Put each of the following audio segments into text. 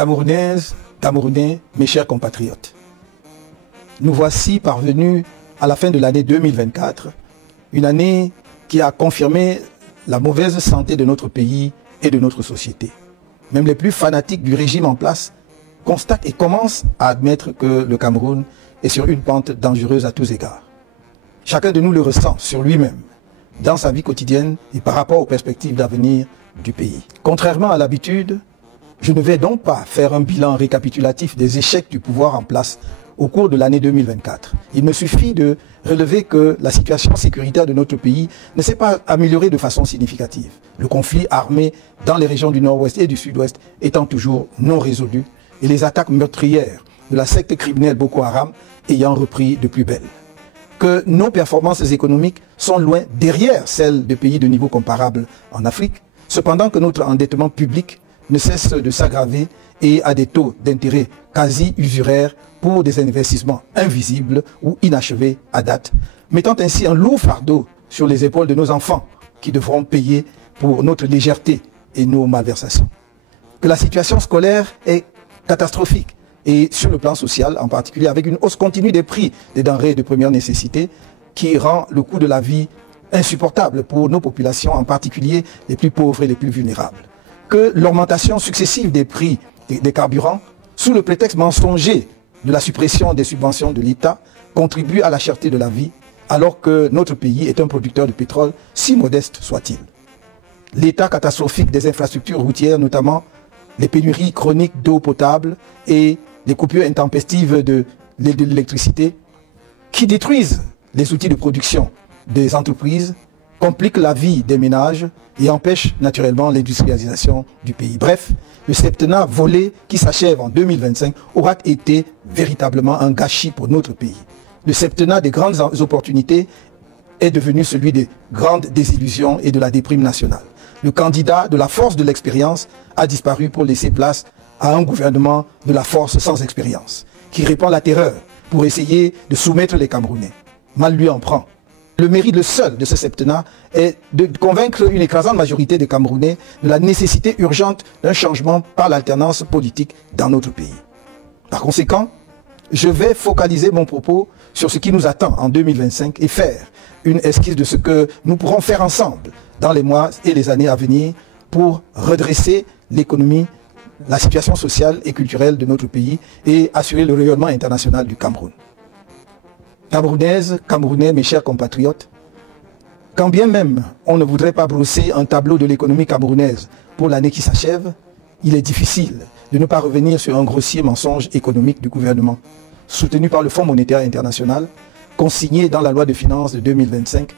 Camerounaises, Camerounais, mes chers compatriotes, nous voici parvenus à la fin de l'année 2024, une année qui a confirmé la mauvaise santé de notre pays et de notre société. Même les plus fanatiques du régime en place constatent et commencent à admettre que le Cameroun est sur une pente dangereuse à tous égards. Chacun de nous le ressent sur lui-même, dans sa vie quotidienne et par rapport aux perspectives d'avenir du pays. Contrairement à l'habitude, je ne vais donc pas faire un bilan récapitulatif des échecs du pouvoir en place au cours de l'année 2024. Il me suffit de relever que la situation sécuritaire de notre pays ne s'est pas améliorée de façon significative. Le conflit armé dans les régions du nord-ouest et du sud-ouest étant toujours non résolu et les attaques meurtrières de la secte criminelle Boko Haram ayant repris de plus belle. Que nos performances économiques sont loin derrière celles de pays de niveau comparable en Afrique, cependant que notre endettement public ne cesse de s'aggraver et à des taux d'intérêt quasi usuraires pour des investissements invisibles ou inachevés à date, mettant ainsi un lourd fardeau sur les épaules de nos enfants qui devront payer pour notre légèreté et nos malversations. Que la situation scolaire est catastrophique et sur le plan social en particulier avec une hausse continue des prix des denrées de première nécessité qui rend le coût de la vie insupportable pour nos populations, en particulier les plus pauvres et les plus vulnérables. Que l'augmentation successive des prix des carburants, sous le prétexte mensonger de la suppression des subventions de l'État, contribue à la cherté de la vie, alors que notre pays est un producteur de pétrole, si modeste soit-il. L'état catastrophique des infrastructures routières, notamment les pénuries chroniques d'eau potable et les coupures intempestives de l'électricité, qui détruisent les outils de production des entreprises, compliquent la vie des ménages et empêchent naturellement l'industrialisation du pays. Bref, le septennat volé qui s'achève en 2025 aura été véritablement un gâchis pour notre pays. Le septennat des grandes opportunités est devenu celui des grandes désillusions et de la déprime nationale. Le candidat de la force de l'expérience a disparu pour laisser place à un gouvernement de la force sans expérience, qui répand la terreur pour essayer de soumettre les Camerounais. Mal lui en prend. Le mérite le seul de ce septennat est de convaincre une écrasante majorité des Camerounais de la nécessité urgente d'un changement par l'alternance politique dans notre pays. Par conséquent, je vais focaliser mon propos sur ce qui nous attend en 2025 et faire une esquisse de ce que nous pourrons faire ensemble dans les mois et les années à venir pour redresser l'économie, la situation sociale et culturelle de notre pays et assurer le rayonnement international du Cameroun. Camerounaises, Camerounais, mes chers compatriotes, quand bien même on ne voudrait pas brosser un tableau de l'économie camerounaise pour l'année qui s'achève, il est difficile de ne pas revenir sur un grossier mensonge économique du gouvernement, soutenu par le Fonds monétaire international, consigné dans la loi de finances de 2025,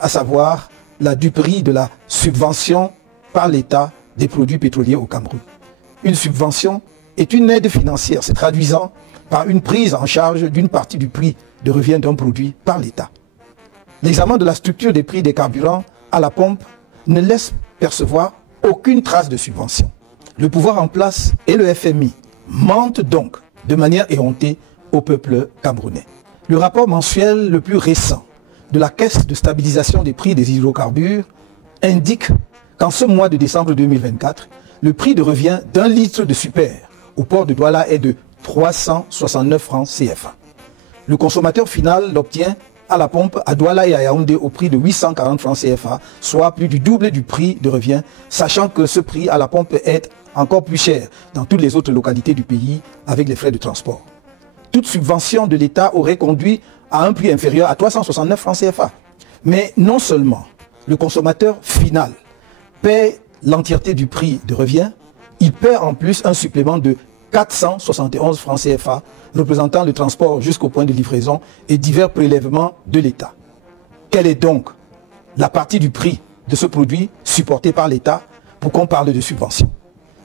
à savoir la duperie de la subvention par l'État des produits pétroliers au Cameroun. Une subvention est une aide financière se traduisant par une prise en charge d'une partie du prix de revient d'un produit par l'État. L'examen de la structure des prix des carburants à la pompe ne laisse percevoir aucune trace de subvention. Le pouvoir en place et le FMI mentent donc de manière éhontée au peuple camerounais. Le rapport mensuel le plus récent de la Caisse de stabilisation des prix des hydrocarbures indique qu'en ce mois de décembre 2024, le prix de revient d'un litre de super au port de Douala est de 369 francs CFA. Le consommateur final l'obtient à la pompe à Douala et à Yaoundé au prix de 840 francs CFA, soit plus du double du prix de revient, sachant que ce prix à la pompe est encore plus cher dans toutes les autres localités du pays avec les frais de transport. Toute subvention de l'État aurait conduit à un prix inférieur à 369 francs CFA. Mais non seulement le consommateur final paie l'entièreté du prix de revient, il paie en plus un supplément de 471 francs CFA, représentant le transport jusqu'au point de livraison et divers prélèvements de l'État. Quelle est donc la partie du prix de ce produit supporté par l'État pour qu'on parle de subvention?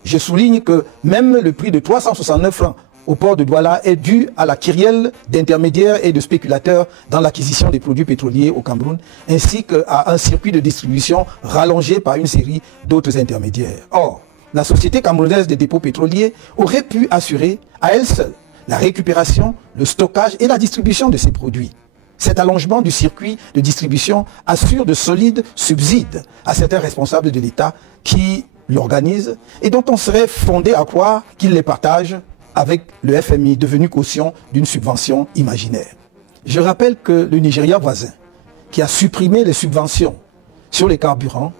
Je souligne que même le prix de 369 francs au port de Douala est dû à la kyrielle d'intermédiaires et de spéculateurs dans l'acquisition des produits pétroliers au Cameroun, ainsi qu'à un circuit de distribution rallongé par une série d'autres intermédiaires. Or, la Société camerounaise des dépôts pétroliers aurait pu assurer à elle seule la récupération, le stockage et la distribution de ces produits. Cet allongement du circuit de distribution assure de solides subsides à certains responsables de l'État qui l'organise et dont on serait fondé à croire qu'il les partage avec le FMI, devenu caution d'une subvention imaginaire. Je rappelle que le Nigeria voisin, qui a supprimé les subventions sur les carburants,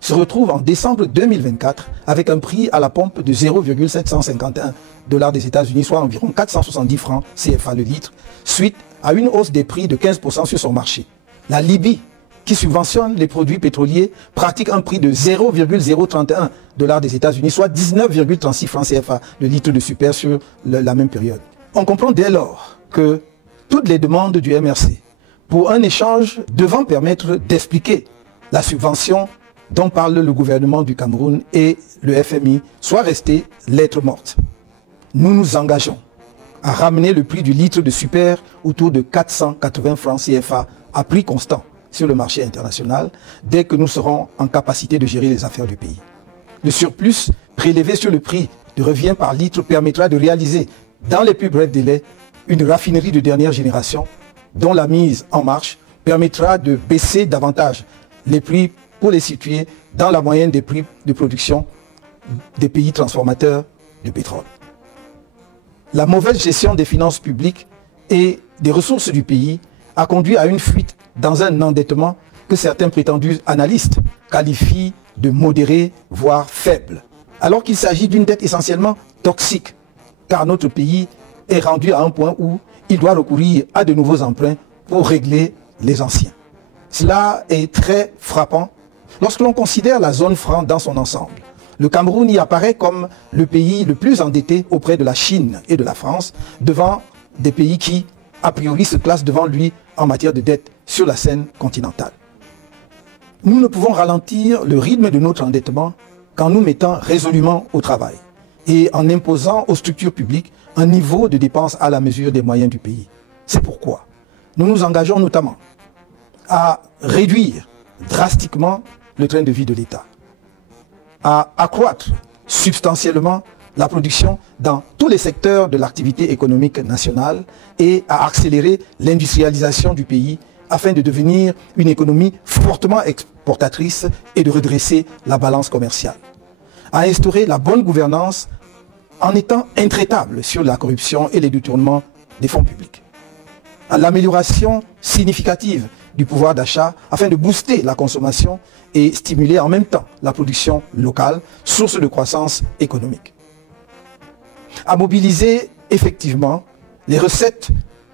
se retrouve en décembre 2024 avec un prix à la pompe de 0,751 $ des États-Unis, soit environ 470 francs CFA le litre, suite à une hausse des prix de 15% sur son marché. La Libye, qui subventionne les produits pétroliers, pratique un prix de 0,031 $ des États-Unis, soit 19,36 francs CFA le litre de super sur la même période. On comprend dès lors que toutes les demandes du MRC pour un échange devant permettre d'expliquer la subvention dont parle le gouvernement du Cameroun et le FMI soient restées lettres mortes. Nous nous engageons à ramener le prix du litre de super autour de 480 francs CFA à prix constant sur le marché international dès que nous serons en capacité de gérer les affaires du pays. Le surplus prélevé sur le prix de revient par litre permettra de réaliser dans les plus brefs délais une raffinerie de dernière génération dont la mise en marche permettra de baisser davantage les prix pour les situer dans la moyenne des prix de production des pays transformateurs de pétrole. La mauvaise gestion des finances publiques et des ressources du pays a conduit à une fuite dans un endettement que certains prétendus analystes qualifient de modéré, voire faible, alors qu'il s'agit d'une dette essentiellement toxique, car notre pays est rendu à un point où il doit recourir à de nouveaux emprunts pour régler les anciens. Cela est très frappant lorsque l'on considère la zone franc dans son ensemble. Le Cameroun y apparaît comme le pays le plus endetté auprès de la Chine et de la France, devant des pays qui, a priori, se classent devant lui en matière de dette sur la scène continentale. Nous ne pouvons ralentir le rythme de notre endettement qu'en nous mettant résolument au travail et en imposant aux structures publiques un niveau de dépenses à la mesure des moyens du pays. C'est pourquoi nous nous engageons notamment à réduire drastiquement le train de vie de l'État, à accroître substantiellement la production dans tous les secteurs de l'activité économique nationale et à accélérer l'industrialisation du pays afin de devenir une économie fortement exportatrice et de redresser la balance commerciale, à instaurer la bonne gouvernance en étant intraitable sur la corruption et les détournements des fonds publics, à l'amélioration significative du pouvoir d'achat afin de booster la consommation et stimuler en même temps la production locale, source de croissance économique. À mobiliser effectivement les recettes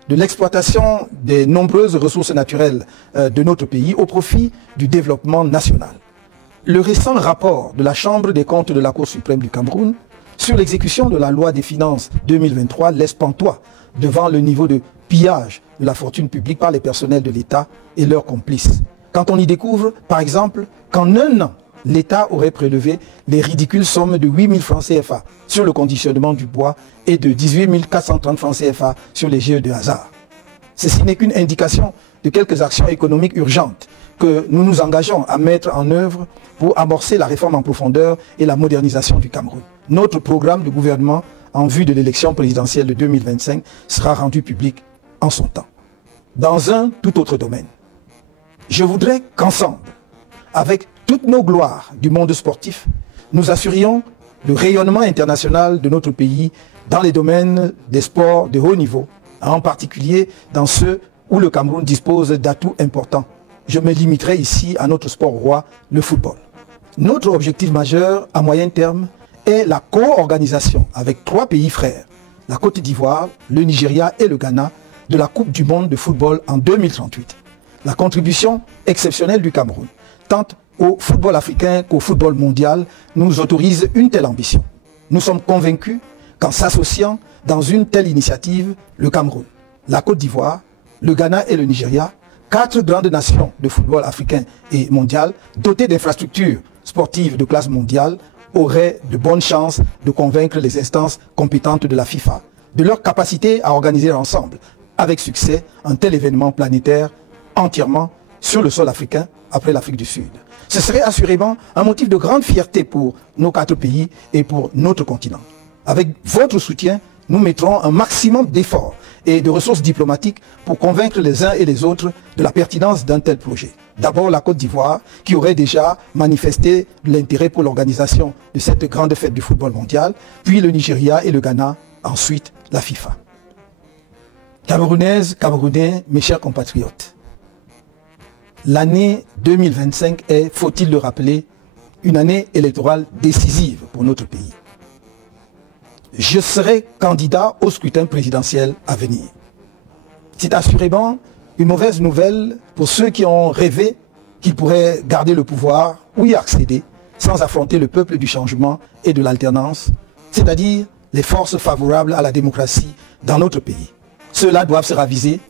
de l'exploitation des nombreuses ressources naturelles de notre pays au profit du développement national. Le récent rapport de la Chambre des comptes de la Cour suprême du Cameroun sur l'exécution de la loi des finances 2023 laisse pantois devant le niveau de pillage de la fortune publique par les personnels de l'État et leurs complices. Quand on y découvre, par exemple, qu'en un an, l'État aurait prélevé les ridicules sommes de 8 000 francs CFA sur le conditionnement du bois et de 18 430 francs CFA sur les jeux de hasard. Ceci n'est qu'une indication de quelques actions économiques urgentes que nous nous engageons à mettre en œuvre pour amorcer la réforme en profondeur et la modernisation du Cameroun. Notre programme de gouvernement en vue de l'élection présidentielle de 2025 sera rendu public en son temps. Dans un tout autre domaine, je voudrais qu'ensemble, avec toutes nos gloires du monde sportif, nous assurions le rayonnement international de notre pays dans les domaines des sports de haut niveau, en particulier dans ceux où le Cameroun dispose d'atouts importants. Je me limiterai ici à notre sport roi, le football. Notre objectif majeur à moyen terme est la co-organisation avec 3 pays frères, la Côte d'Ivoire, le Nigeria et le Ghana, de la Coupe du monde de football en 2038. La contribution exceptionnelle du Cameroun, tant au football africain qu'au football mondial, nous autorise une telle ambition. Nous sommes convaincus qu'en s'associant dans une telle initiative, le Cameroun, la Côte d'Ivoire, le Ghana et le Nigeria, 4 grandes nations de football africain et mondial, dotées d'infrastructures sportives de classe mondiale, auraient de bonnes chances de convaincre les instances compétentes de la FIFA de leur capacité à organiser ensemble, avec succès, un tel événement planétaire entièrement sur le sol africain après l'Afrique du Sud. Ce serait assurément un motif de grande fierté pour nos 4 pays et pour notre continent. Avec votre soutien, nous mettrons un maximum d'efforts et de ressources diplomatiques pour convaincre les uns et les autres de la pertinence d'un tel projet. D'abord la Côte d'Ivoire, qui aurait déjà manifesté l'intérêt pour l'organisation de cette grande fête du football mondial, puis le Nigeria et le Ghana, ensuite la FIFA. Camerounaises, Camerounais, mes chers compatriotes, l'année 2025 est, faut-il le rappeler, une année électorale décisive pour notre pays. Je serai candidat au scrutin présidentiel à venir. C'est assurément une mauvaise nouvelle pour ceux qui ont rêvé qu'ils pourraient garder le pouvoir ou y accéder sans affronter le peuple du changement et de l'alternance, c'est-à-dire les forces favorables à la démocratie dans notre pays. Ceux-là doivent se raviser,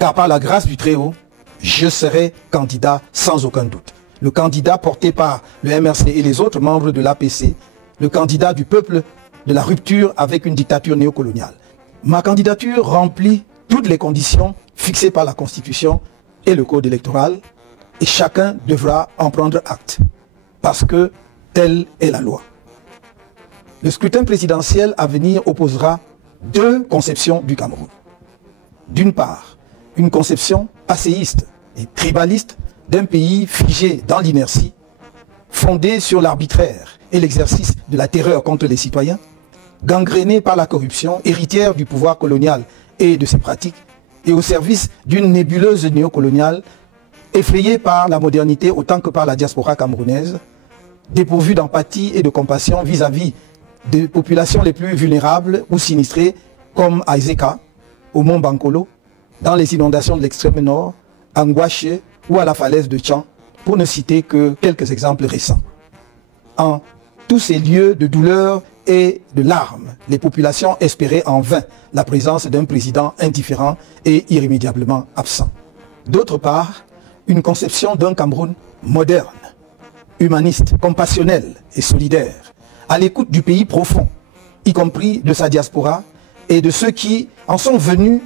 car par la grâce du Très-Haut, je serai candidat sans aucun doute. Le candidat porté par le MRC et les autres membres de l'APC, le candidat du peuple de la rupture avec une dictature néocoloniale. Ma candidature remplit toutes les conditions fixées par la Constitution et le Code électoral, et chacun devra en prendre acte, parce que telle est la loi. Le scrutin présidentiel à venir opposera deux conceptions du Cameroun. D'une part, une conception passéiste et tribaliste d'un pays figé dans l'inertie, fondé sur l'arbitraire et l'exercice de la terreur contre les citoyens, gangrénée par la corruption, héritière du pouvoir colonial et de ses pratiques, et au service d'une nébuleuse néocoloniale, effrayée par la modernité autant que par la diaspora camerounaise, dépourvue d'empathie et de compassion vis-à-vis des populations les plus vulnérables ou sinistrées, comme à Ezeka, au mont Bankolo, dans les inondations de l'extrême nord, à Ngouaché ou à la falaise de Tchan, pour ne citer que quelques exemples récents. En tous ces lieux de douleur et de larmes, les populations espéraient en vain la présence d'un président indifférent et irrémédiablement absent. D'autre part, une conception d'un Cameroun moderne, humaniste, compassionnel et solidaire, à l'écoute du pays profond, y compris de sa diaspora et de ceux qui en sont venus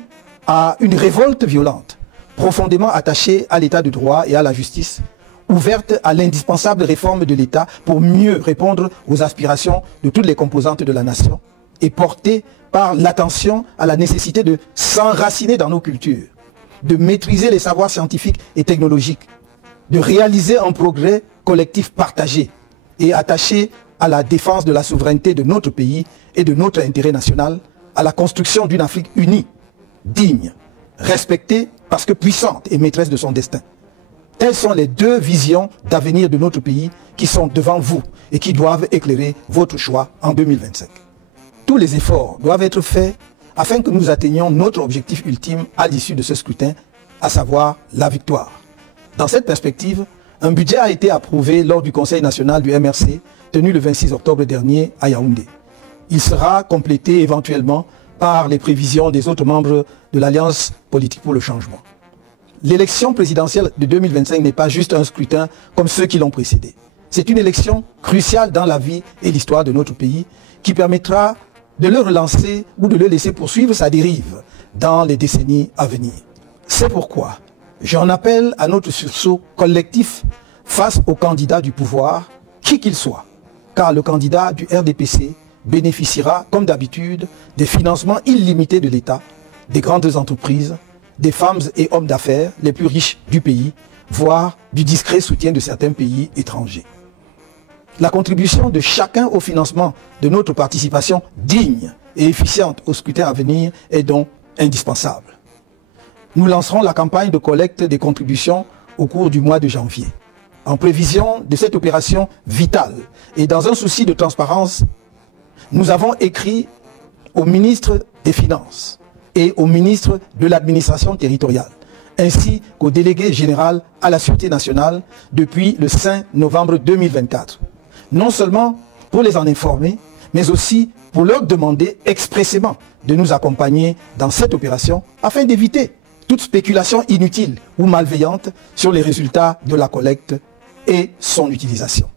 à une révolte violente, profondément attachée à l'état de droit et à la justice, ouverte à l'indispensable réforme de l'État pour mieux répondre aux aspirations de toutes les composantes de la nation et portée par l'attention à la nécessité de s'enraciner dans nos cultures, de maîtriser les savoirs scientifiques et technologiques, de réaliser un progrès collectif partagé et attaché à la défense de la souveraineté de notre pays et de notre intérêt national, à la construction d'une Afrique unie, digne, respectée parce que puissante et maîtresse de son destin. Telles sont les deux visions d'avenir de notre pays qui sont devant vous et qui doivent éclairer votre choix en 2025. Tous les efforts doivent être faits afin que nous atteignions notre objectif ultime à l'issue de ce scrutin, à savoir la victoire. Dans cette perspective, un budget a été approuvé lors du Conseil national du MRC tenu le 26 octobre dernier à Yaoundé. Il sera complété éventuellement par les prévisions des autres membres de l'Alliance politique pour le changement. L'élection présidentielle de 2025 n'est pas juste un scrutin comme ceux qui l'ont précédé. C'est une élection cruciale dans la vie et l'histoire de notre pays qui permettra de le relancer ou de le laisser poursuivre sa dérive dans les décennies à venir. C'est pourquoi j'en appelle à notre sursaut collectif face au candidat du pouvoir, qui qu'il soit, car le candidat du RDPC bénéficiera, comme d'habitude, des financements illimités de l'État, des grandes entreprises, des femmes et hommes d'affaires les plus riches du pays, voire du discret soutien de certains pays étrangers. La contribution de chacun au financement de notre participation digne et efficiente au scrutin à venir est donc indispensable. Nous lancerons la campagne de collecte des contributions au cours du mois de janvier. En prévision de cette opération vitale et dans un souci de transparence, nous avons écrit au ministre des Finances et au ministre de l'administration territoriale, ainsi qu'au délégué général à la Sûreté nationale depuis le 5 novembre 2024. Non seulement pour les en informer, mais aussi pour leur demander expressément de nous accompagner dans cette opération afin d'éviter toute spéculation inutile ou malveillante sur les résultats de la collecte et son utilisation.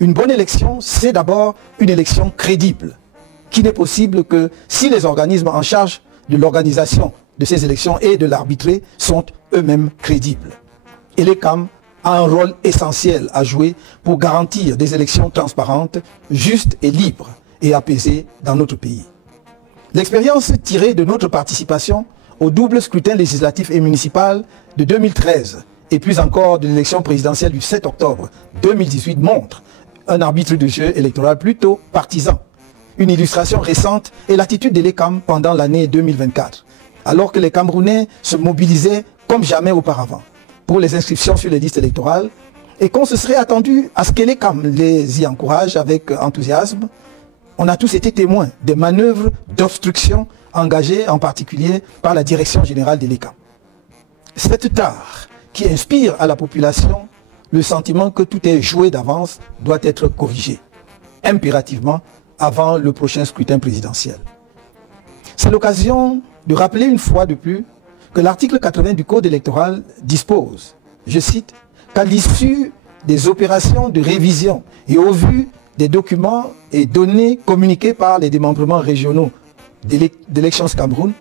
Une bonne élection, c'est d'abord une élection crédible, qui n'est possible que si les organismes en charge de l'organisation de ces élections et de l'arbitrer sont eux-mêmes crédibles. Et l'ECAM a un rôle essentiel à jouer pour garantir des élections transparentes, justes et libres et apaisées dans notre pays. L'expérience tirée de notre participation au double scrutin législatif et municipal de 2013 et plus encore de l'élection présidentielle du 7 octobre 2018 montre un arbitre de jeu électoral plutôt partisan. Une illustration récente est l'attitude de l'ECAM pendant l'année 2024, alors que les Camerounais se mobilisaient comme jamais auparavant pour les inscriptions sur les listes électorales et qu'on se serait attendu à ce que l'ECAM les y encourage avec enthousiasme. On a tous été témoins des manœuvres d'obstruction engagées en particulier par la direction générale de l'ECAM. Cette tare qui inspire à la population le sentiment que tout est joué d'avance doit être corrigé impérativement avant le prochain scrutin présidentiel. C'est l'occasion de rappeler une fois de plus que l'article 80 du Code électoral dispose, je cite, qu'à l'issue des opérations de révision et au vu des documents et données communiqués par les démembrements régionaux d'Élections Cameroun,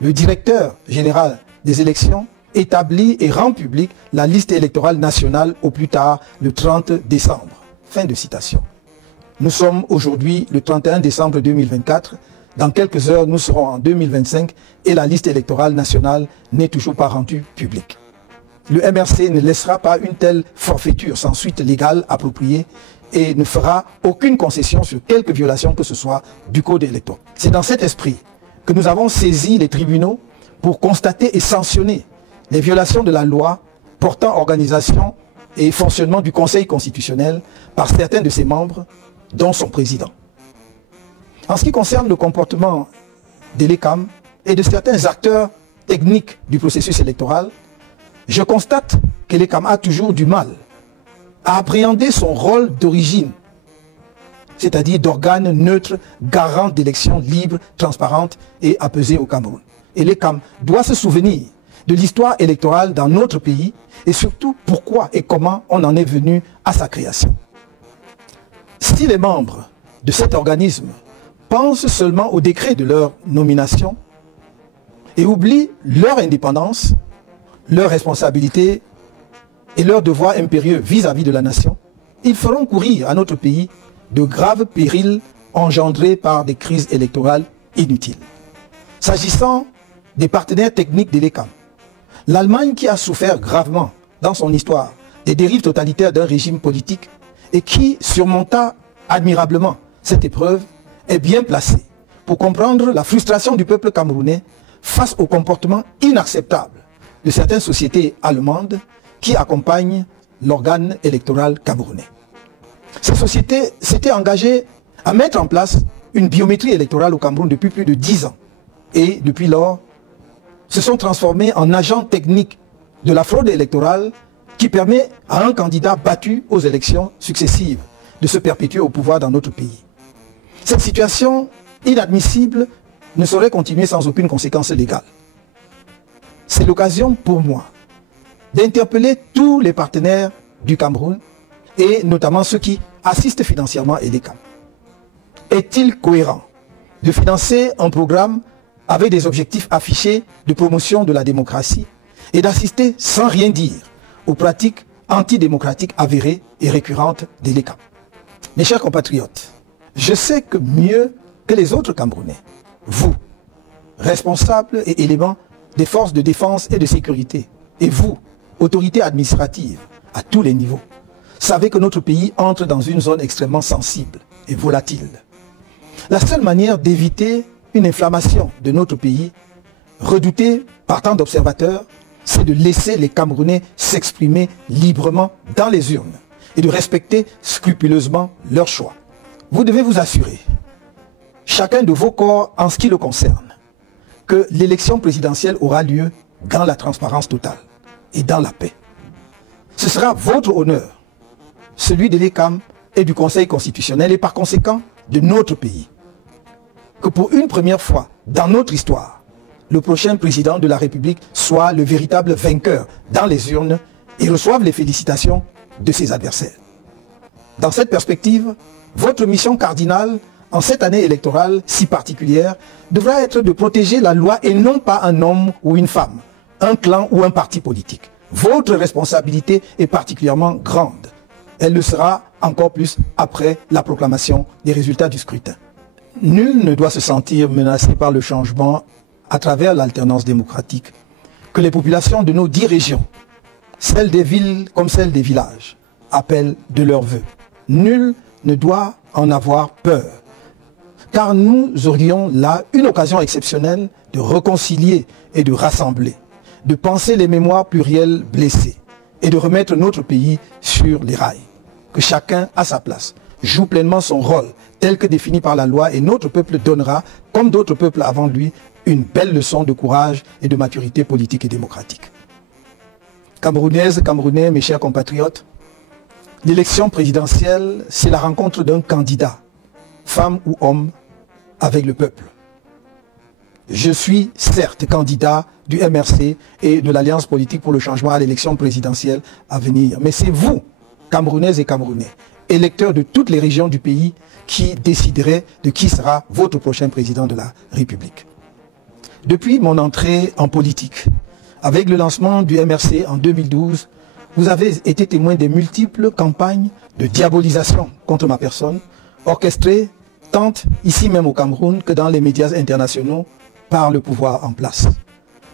le directeur général des élections établit et rend public la liste électorale nationale au plus tard le 30 décembre. Fin de citation. Nous sommes aujourd'hui le 31 décembre 2024. Dans quelques heures, nous serons en 2025 et la liste électorale nationale n'est toujours pas rendue publique. Le MRC ne laissera pas une telle forfaiture sans suite légale appropriée et ne fera aucune concession sur quelque violation que ce soit du code électoral. C'est dans cet esprit que nous avons saisi les tribunaux pour constater et sanctionner les violations de la loi portant organisation et fonctionnement du Conseil constitutionnel par certains de ses membres, dont son président. En ce qui concerne le comportement de l'ECAM et de certains acteurs techniques du processus électoral, je constate que l'ECAM a toujours du mal à appréhender son rôle d'origine, c'est-à-dire d'organe neutre, garant d'élections libres, transparentes et apaisées au Cameroun. Et l'ECAM doit se souvenir de l'histoire électorale dans notre pays et surtout pourquoi et comment on en est venu à sa création. Si les membres de cet organisme pensent seulement au décret de leur nomination et oublient leur indépendance, leur responsabilité et leur devoir impérieux vis-à-vis de la nation, ils feront courir à notre pays de graves périls engendrés par des crises électorales inutiles. S'agissant des partenaires techniques de l'ECAM, l'Allemagne qui a souffert gravement dans son histoire des dérives totalitaires d'un régime politique et qui surmonta admirablement cette épreuve est bien placée pour comprendre la frustration du peuple camerounais face au comportement inacceptable de certaines sociétés allemandes qui accompagnent l'organe électoral camerounais. Ces sociétés s'étaient engagées à mettre en place une biométrie électorale au Cameroun depuis plus de 10 ans et depuis lors se sont transformés en agents techniques de la fraude électorale qui permet à un candidat battu aux élections successives de se perpétuer au pouvoir dans notre pays. Cette situation inadmissible ne saurait continuer sans aucune conséquence légale. C'est l'occasion pour moi d'interpeller tous les partenaires du Cameroun et notamment ceux qui assistent financièrement à l'ECAM. Est-il cohérent de financer un programme avec des objectifs affichés de promotion de la démocratie et d'assister sans rien dire aux pratiques antidémocratiques avérées et récurrentes de l'ECAM? Mes chers compatriotes, je sais que mieux que les autres Camerounais, vous, responsables et éléments des forces de défense et de sécurité, et vous, autorités administratives à tous les niveaux, savez que notre pays entre dans une zone extrêmement sensible et volatile. La seule manière d'éviter une inflammation de notre pays, redoutée par tant d'observateurs, c'est de laisser les Camerounais s'exprimer librement dans les urnes et de respecter scrupuleusement leur choix. Vous devez vous assurer, chacun de vos corps en ce qui le concerne, que l'élection présidentielle aura lieu dans la transparence totale et dans la paix. Ce sera votre honneur, celui de l'ECAM et du Conseil constitutionnel et par conséquent de notre pays, que pour une première fois dans notre histoire, le prochain président de la République soit le véritable vainqueur dans les urnes et reçoive les félicitations de ses adversaires. Dans cette perspective, votre mission cardinale en cette année électorale si particulière devra être de protéger la loi et non pas un homme ou une femme, un clan ou un parti politique. Votre responsabilité est particulièrement grande. Elle le sera encore plus après la proclamation des résultats du scrutin. Nul ne doit se sentir menacé par le changement à travers l'alternance démocratique que les populations de nos 10 régions, celles des villes comme celles des villages, appellent de leur vœu. Nul ne doit en avoir peur, car nous aurions là une occasion exceptionnelle de réconcilier et de rassembler, de penser les mémoires plurielles blessées et de remettre notre pays sur les rails. Que chacun à sa place joue pleinement son rôle tel que défini par la loi et notre peuple donnera, comme d'autres peuples avant lui, une belle leçon de courage et de maturité politique et démocratique. Camerounaises, Camerounais, mes chers compatriotes, l'élection présidentielle, c'est la rencontre d'un candidat, femme ou homme, avec le peuple. Je suis certes candidat du MRC et de l'Alliance politique pour le changement à l'élection présidentielle à venir. Mais c'est vous, Camerounaises et Camerounais, électeurs de toutes les régions du pays, qui déciderez de qui sera votre prochain président de la République. Depuis mon entrée en politique, avec le lancement du MRC en 2012, vous avez été témoin des multiples campagnes de diabolisation contre ma personne, orchestrées tant ici même au Cameroun que dans les médias internationaux par le pouvoir en place.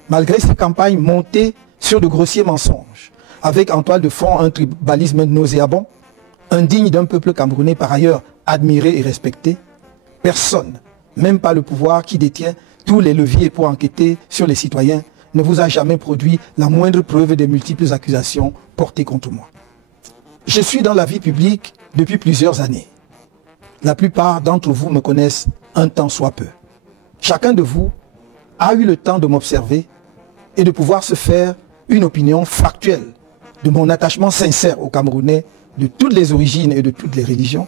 Malgré ces campagnes montées sur de grossiers mensonges, avec en toile de fond un tribalisme nauséabond, indigne d'un peuple camerounais par ailleurs admiré et respecté, personne, même pas le pouvoir qui détient tous les leviers pour enquêter sur les citoyens, ne vous a jamais produit la moindre preuve des multiples accusations portées contre moi. Je suis dans la vie publique depuis plusieurs années. La plupart d'entre vous me connaissent un temps soit peu. Chacun de vous a eu le temps de m'observer et de pouvoir se faire une opinion factuelle de mon attachement sincère aux Camerounais de toutes les origines et de toutes les religions,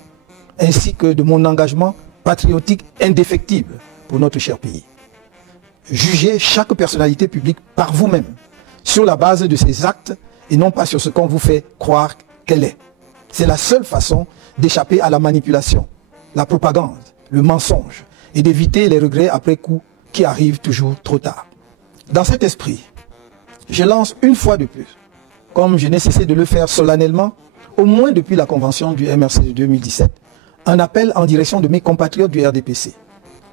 ainsi que de mon engagement patriotique indéfectible pour notre cher pays. Jugez chaque personnalité publique par vous-même, sur la base de ses actes et non pas sur ce qu'on vous fait croire qu'elle est. C'est la seule façon d'échapper à la manipulation, la propagande, le mensonge et d'éviter les regrets après coup qui arrivent toujours trop tard. Dans cet esprit, je lance une fois de plus, comme je n'ai cessé de le faire solennellement, au moins depuis la convention du MRC de 2017, un appel en direction de mes compatriotes du RDPC,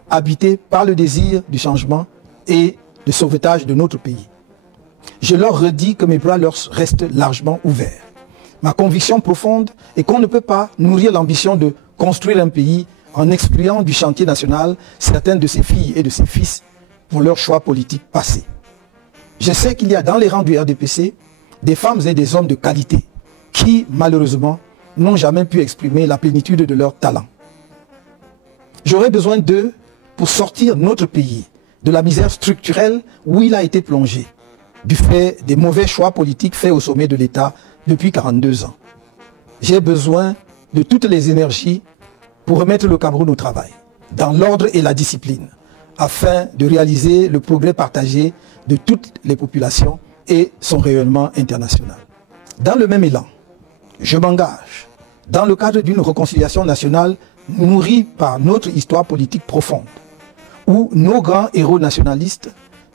habités par le désir du changement et de sauvetage de notre pays. Je leur redis que mes bras leur restent largement ouverts. Ma conviction profonde est qu'on ne peut pas nourrir l'ambition de construire un pays en excluant du chantier national certaines de ses filles et de ses fils pour leurs choix politiques passés. Je sais qu'il y a dans les rangs du RDPC des femmes et des hommes de qualité qui, malheureusement, n'ont jamais pu exprimer la plénitude de leur talent. J'aurai besoin d'eux pour sortir notre pays de la misère structurelle où il a été plongé, du fait des mauvais choix politiques faits au sommet de l'État depuis 42 ans. J'ai besoin de toutes les énergies pour remettre le Cameroun au travail, dans l'ordre et la discipline, afin de réaliser le progrès partagé de toutes les populations et son rayonnement international. Dans le même élan, je m'engage dans le cadre d'une réconciliation nationale nourrie par notre histoire politique profonde, où nos grands héros nationalistes,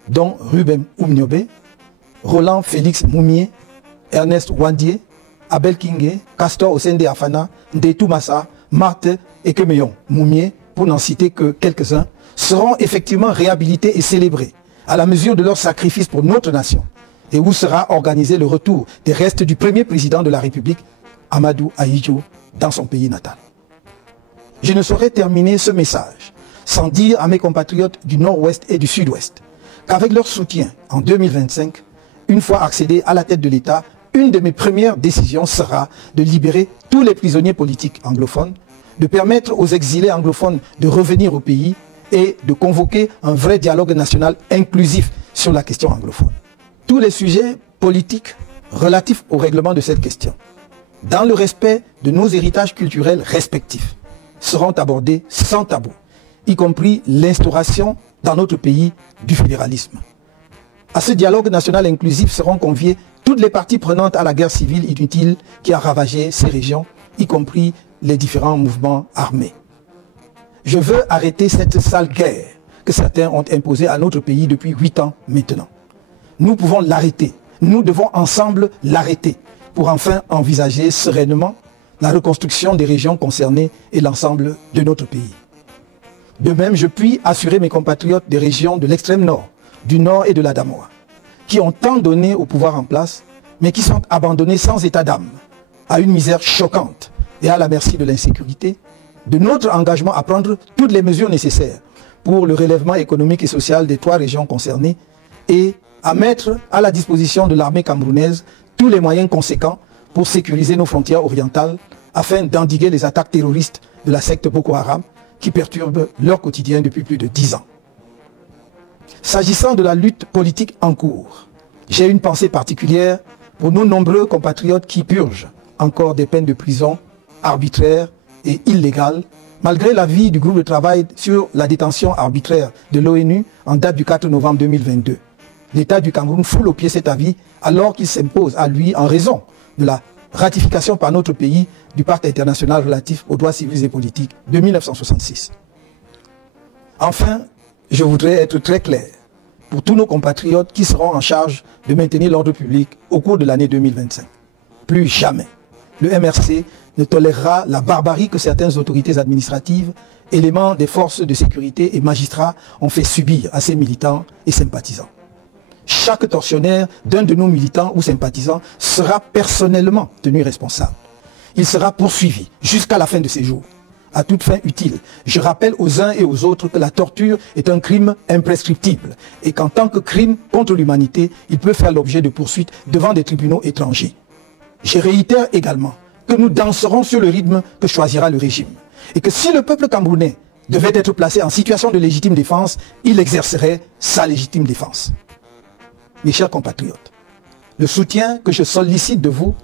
dont Ruben Oumniobé, Roland Félix Moumié, Ernest Wandié, Abel Kingé, Castor Osende Afana, Ndetou Massa, Marthe et Kemeyon Moumié, pour n'en citer que quelques-uns, seront effectivement réhabilités et célébrés à la mesure de leur sacrifice pour notre nation, et où sera organisé le retour des restes du premier président de la République, Amadou Ahidjo, dans son pays natal. Je ne saurais terminer ce message sans dire à mes compatriotes du Nord-Ouest et du Sud-Ouest qu'avec leur soutien en 2025, une fois accédé à la tête de l'État, une de mes premières décisions sera de libérer tous les prisonniers politiques anglophones, de permettre aux exilés anglophones de revenir au pays et de convoquer un vrai dialogue national inclusif sur la question anglophone. Tous les sujets politiques relatifs au règlement de cette question, dans le respect de nos héritages culturels respectifs, seront abordés sans tabou, y compris l'instauration dans notre pays du fédéralisme. À ce dialogue national inclusif seront conviées toutes les parties prenantes à la guerre civile inutile qui a ravagé ces régions, y compris les différents mouvements armés. Je veux arrêter cette sale guerre que certains ont imposée à notre pays depuis 8 ans maintenant. Nous pouvons l'arrêter. Nous devons ensemble l'arrêter pour enfin envisager sereinement la reconstruction des régions concernées et l'ensemble de notre pays. De même, je puis assurer mes compatriotes des régions de l'extrême nord, du nord et de la Damoa, qui ont tant donné au pouvoir en place, mais qui sont abandonnés sans état d'âme, à une misère choquante et à la merci de l'insécurité, de notre engagement à prendre toutes les mesures nécessaires pour le relèvement économique et social des 3 régions concernées et à mettre à la disposition de l'armée camerounaise tous les moyens conséquents pour sécuriser nos frontières orientales afin d'endiguer les attaques terroristes de la secte Boko Haram qui perturbent leur quotidien depuis plus de 10 ans. S'agissant de la lutte politique en cours, j'ai une pensée particulière pour nos nombreux compatriotes qui purgent encore des peines de prison arbitraires et illégales, malgré l'avis du groupe de travail sur la détention arbitraire de l'ONU en date du 4 novembre 2022. L'État du Cameroun foule au pied cet avis alors qu'il s'impose à lui en raison de la ratification par notre pays du Pacte international relatif aux droits civils et politiques de 1966. Enfin, je voudrais être très clair pour tous nos compatriotes qui seront en charge de maintenir l'ordre public au cours de l'année 2025. Plus jamais, le MRC ne tolérera la barbarie que certaines autorités administratives, éléments des forces de sécurité et magistrats ont fait subir à ses militants et sympathisants. Chaque tortionnaire d'un de nos militants ou sympathisants sera personnellement tenu responsable. Il sera poursuivi jusqu'à la fin de ses jours. À toute fin utile, je rappelle aux uns et aux autres que la torture est un crime imprescriptible et qu'en tant que crime contre l'humanité, il peut faire l'objet de poursuites devant des tribunaux étrangers. Je réitère également que nous danserons sur le rythme que choisira le régime et que si le peuple camerounais devait être placé en situation de légitime défense, il exercerait sa légitime défense. Mes chers compatriotes, le soutien que je sollicite de vous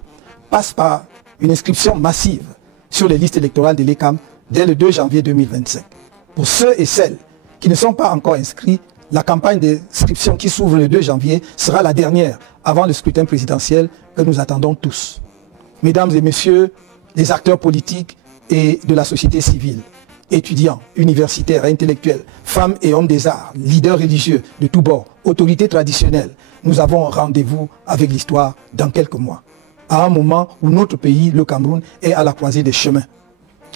passe par une inscription massive sur les listes électorales de l'ECAM dès le 2 janvier 2025. Pour ceux et celles qui ne sont pas encore inscrits, la campagne d'inscription qui s'ouvre le 2 janvier sera la dernière avant le scrutin présidentiel que nous attendons tous. Mesdames et messieurs, les acteurs politiques et de la société civile, étudiants, universitaires, intellectuels, femmes et hommes des arts, leaders religieux de tous bords, autorités traditionnelles, nous avons un rendez-vous avec l'histoire dans quelques mois, à un moment où notre pays, le Cameroun, est à la croisée des chemins.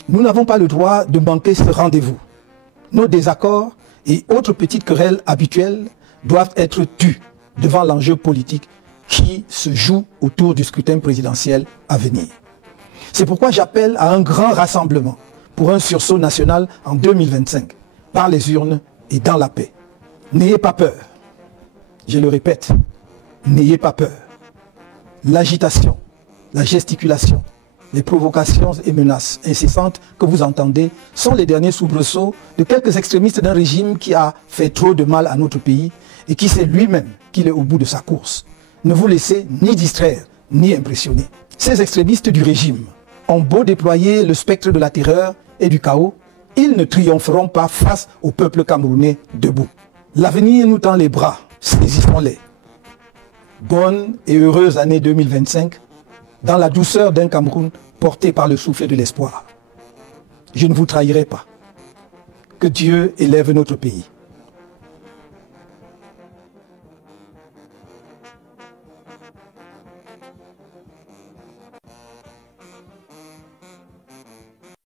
Nous n'avons pas le droit de manquer ce rendez-vous. Nos désaccords et autres petites querelles habituelles doivent être tus devant l'enjeu politique qui se joue autour du scrutin présidentiel à venir. C'est pourquoi j'appelle à un grand rassemblement pour un sursaut national en 2025, par les urnes et dans la paix. N'ayez pas peur. Je le répète, n'ayez pas peur. L'agitation, la gesticulation, les provocations et menaces incessantes que vous entendez sont les derniers soubresauts de quelques extrémistes d'un régime qui a fait trop de mal à notre pays et qui sait lui-même qu'il est au bout de sa course. Ne vous laissez ni distraire, ni impressionner. Ces extrémistes du régime ont beau déployer le spectre de la terreur et du chaos, ils ne triompheront pas face au peuple camerounais debout. L'avenir nous tend les bras, saisissons-les. Bonne et heureuse année 2025, dans la douceur d'un Cameroun porté par le souffle de l'espoir. Je ne vous trahirai pas. Que Dieu élève notre pays.